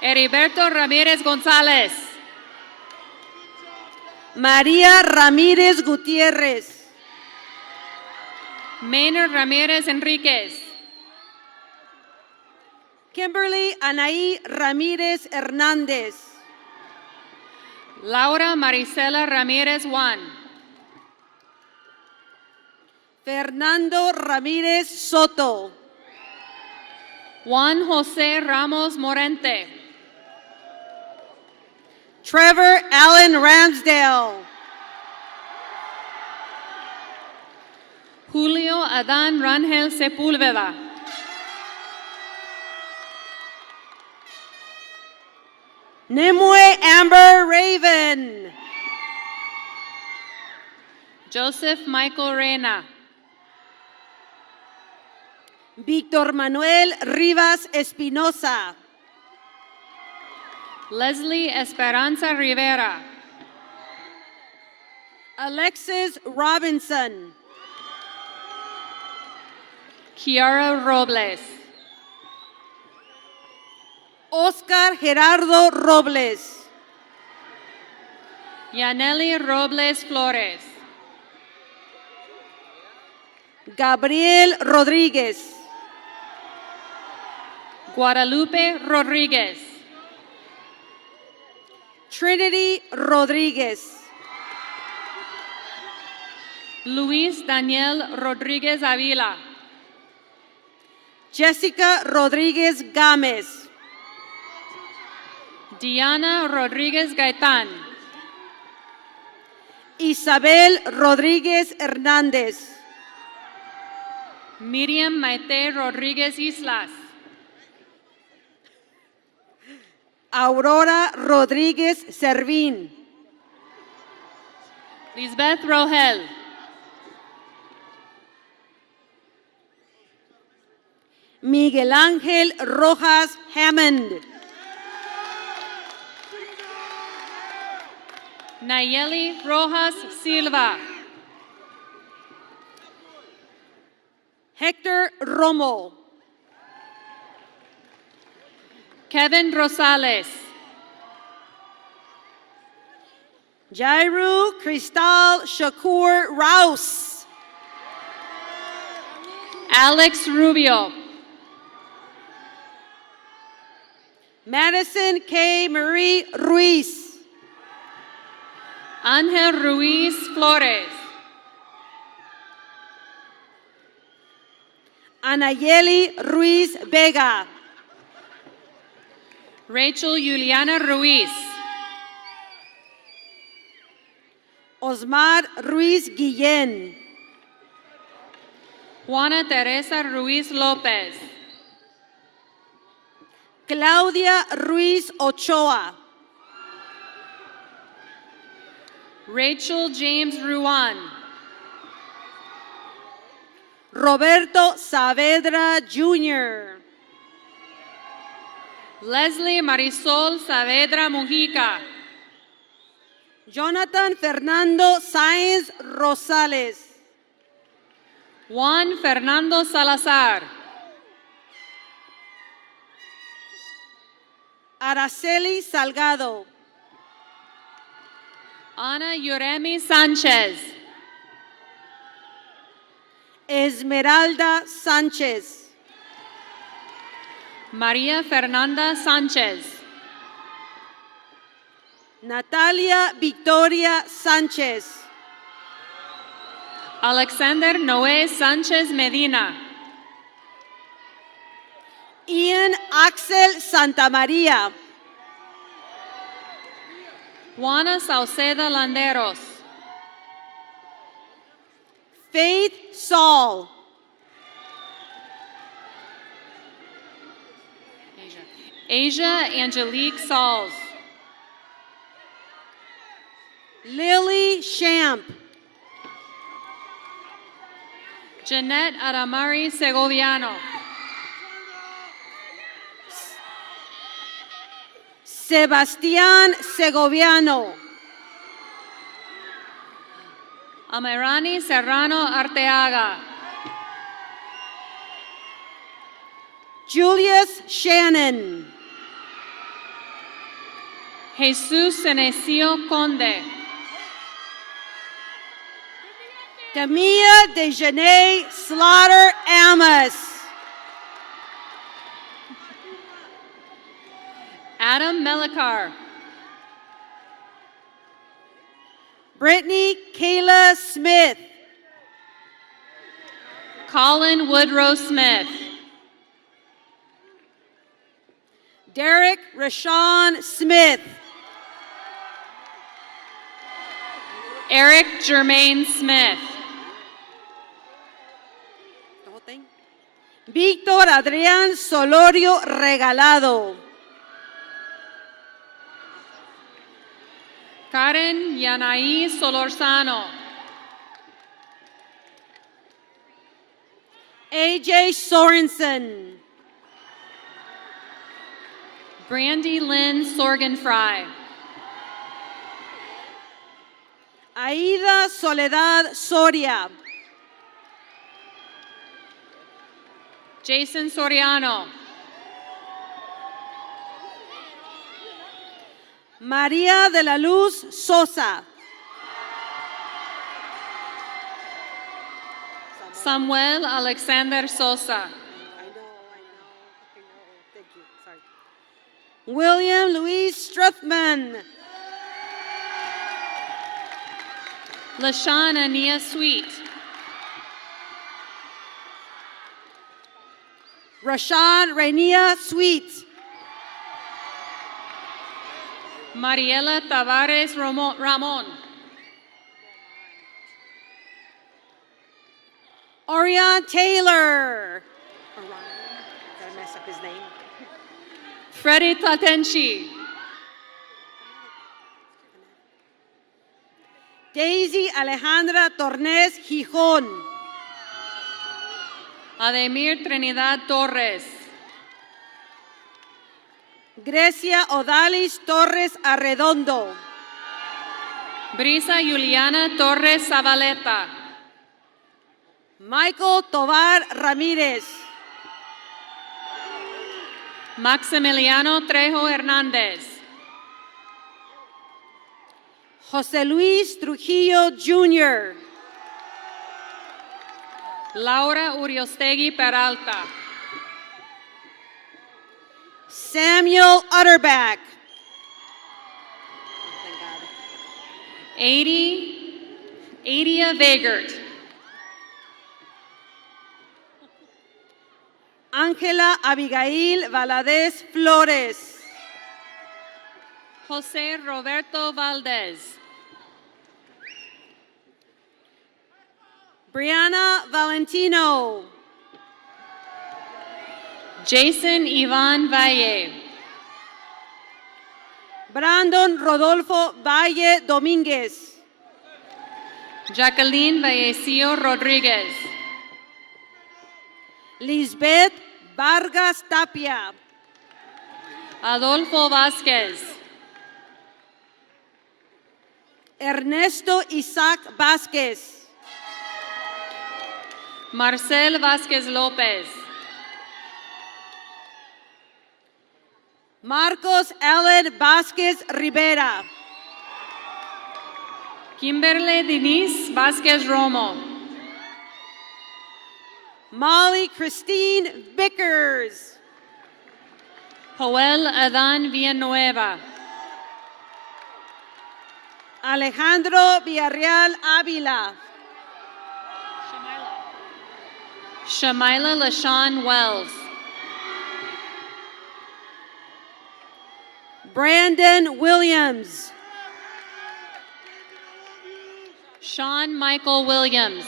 Heriberto Ramírez González. María Ramírez Gutiérrez. Maynard Ramírez Enríquez. Kimberly Anaí Ramírez Hernández. Laura Marisela Ramírez Juan. Fernando Ramírez Soto. Juan José Ramos Morente. Trevor Allen Ramsdale. Julio Adán Rangel Sepúlveda. Nimue Amber Raven. Joseph Michael Reyna. Víctor Manuel Rivas Espinosa. Leslie Esperanza Rivera. Alexis Robinson. Kiara Robles. Oscar Gerardo Robles. Yaneli Robles Flores. Gabriel Rodríguez. Guadalupe Rodríguez. Trinity Rodríguez. Luis Daniel Rodríguez Avila. Jessica Rodríguez Gámez. Diana Rodríguez Gaitán. Isabel Rodríguez Hernández. Miriam Maite Rodríguez Islas. Aurora Rodríguez Servín. Lisbeth Rogel. Miguel Ángel Rojas Hammond. Nayeli Rojas Silva. Héctor Romo. Kevin Rosales. Jairu Cristal Shakur Rouse. Alex Rubio. Madison K. Marie Ruiz. Ángel Ruiz Flores. Anayeli Ruiz Vega. Rachel Juliana Ruiz. Osmar Ruiz Guillén. Juana Teresa Ruiz López. Claudia Ruiz Ochoa. Rachel James Ruan. Roberto Saavedra Jr. Leslie Marisol Saavedra Mujica. Jonathan Fernando Sáenz Rosales. Juan Fernando Salazar. Araceli Salgado. Ana Yuremi Sánchez. Esmeralda Sánchez. María Fernanda Sánchez. Natalia Victoria Sánchez. Alexander Noé Sánchez Medina. Ian Axel Santamaría. Juana Sauceda Landeros. Faith Saul. Asia Angelique Sauls. Lily Champ. Jeanette Adamari Segoviano. Sebastián Segoviano. Amirani Serrano Arteaga. Julius Shannon. Jesus Senecio Conde. Camilla Dejanay Slaughter Amos. Adam Melikar. Brittany Kayla Smith. Colin Woodrow Smith. Derek Rashawn Smith. Eric Germain Smith. Víctor Adrián Solorio Regalado. Karen Yanaí Solorzano. AJ Sorensen. Brandy Lynn Sorgenfry. Aida Soledad Soria. Jason Soriano. María de la Luz Sosa. Samuel Alexander Sosa. William Luis Struthman. LaShawn Ania Sweet. Rashawn Rania Sweet. Mariela Tavares Ramon. Orion Taylor. Did I mess up his name? Freddie Tatenchi. Daisy Alejandra Tornes Gijón. Ademir Trinidad Torres. Grecia Odalis Torres Arredondo. Brisa Juliana Torres Zabaleta. Michael Tovar Ramírez. Maximiliano Trejo Hernández. José Luis Trujillo Jr. Laura Uriostegui Peralta. Samuel Utterback. Adia Vegert. Ángela Abigail Valadez Flores. José Roberto Valdez. Brianna Valentino. Jason Ivan Valle. Brandon Rodolfo Valle Domínguez. Jacqueline Vallecillo Rodríguez. Lisbeth Vargas Tapia. Adolfo Vázquez. Ernesto Isaac Vázquez. Marcel Vázquez López. Marcos Allen Vázquez Rivera. Kimberly Denise Vázquez Romo. Molly Christine Vickers. Joel Adan Villanueva. Alejandro Villarreal Avila. Shamila LaShawn Wells. Brandon Williams. Sean Michael Williams.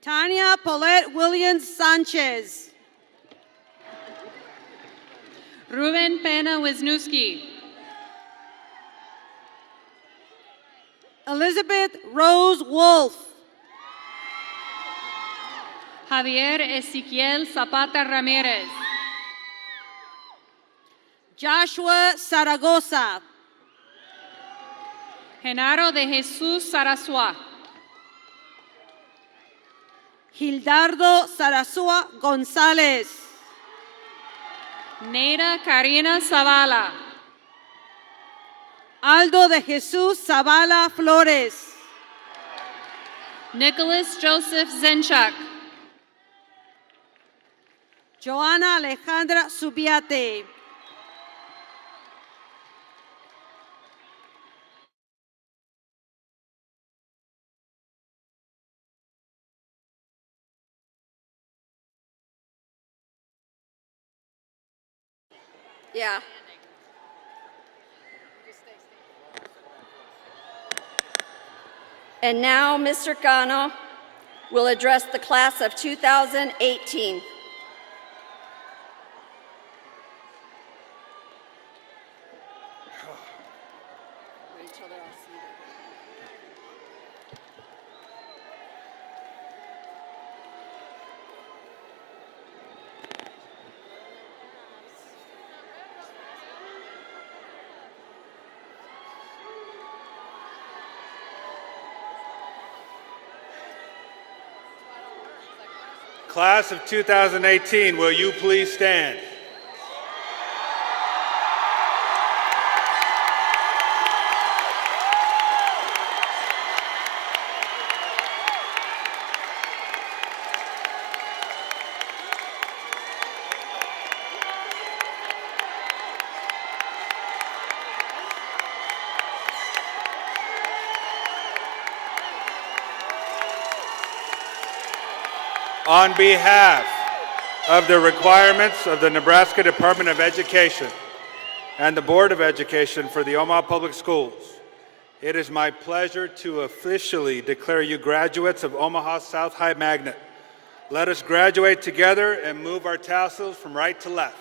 Tanya Paulette Williams Sanchez. Ruben Pena Wisniewski. Elizabeth Rose Wolf. Javier Ezequiel Zapata Ramirez. Joshua Zaragoza. Genaro de Jesus Sarasua. Gildardo Sarasua González. Neida Karina Zavala. Aldo de Jesús Zavala Flores. Nicholas Joseph Zenchuk. Joana Alejandra Subiate. Yeah. And now Mr. Cano will address the class of 2018. Class of 2018, will you please stand? On behalf of the requirements of the Nebraska Department of Education and the Board of Education for the Omaha Public Schools, it is my pleasure to officially declare you graduates of Omaha South High Magnet. Let us graduate together and move our tassels from right to left.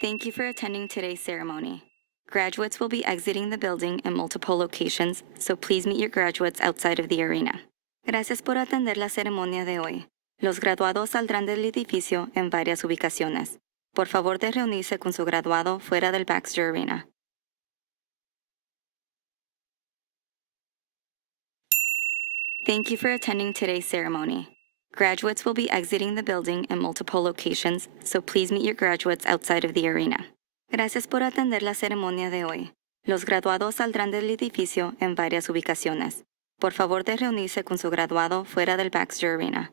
Thank you for attending today's ceremony. Graduates will be exiting the building in multiple locations, so please meet your graduates outside of the arena. Gracias por atender la ceremonia de hoy. Los graduados saldrán del edificio en varias ubicaciones. Por favor de reunirse con su graduado fuera del Baxter Arena. Thank you for attending today's ceremony. Graduates will be exiting the building in multiple locations, so please meet your graduates outside of the arena. Gracias por atender la ceremonia de hoy. Los graduados saldrán del edificio en varias ubicaciones. Por favor de reunirse con su graduado fuera del Baxter Arena.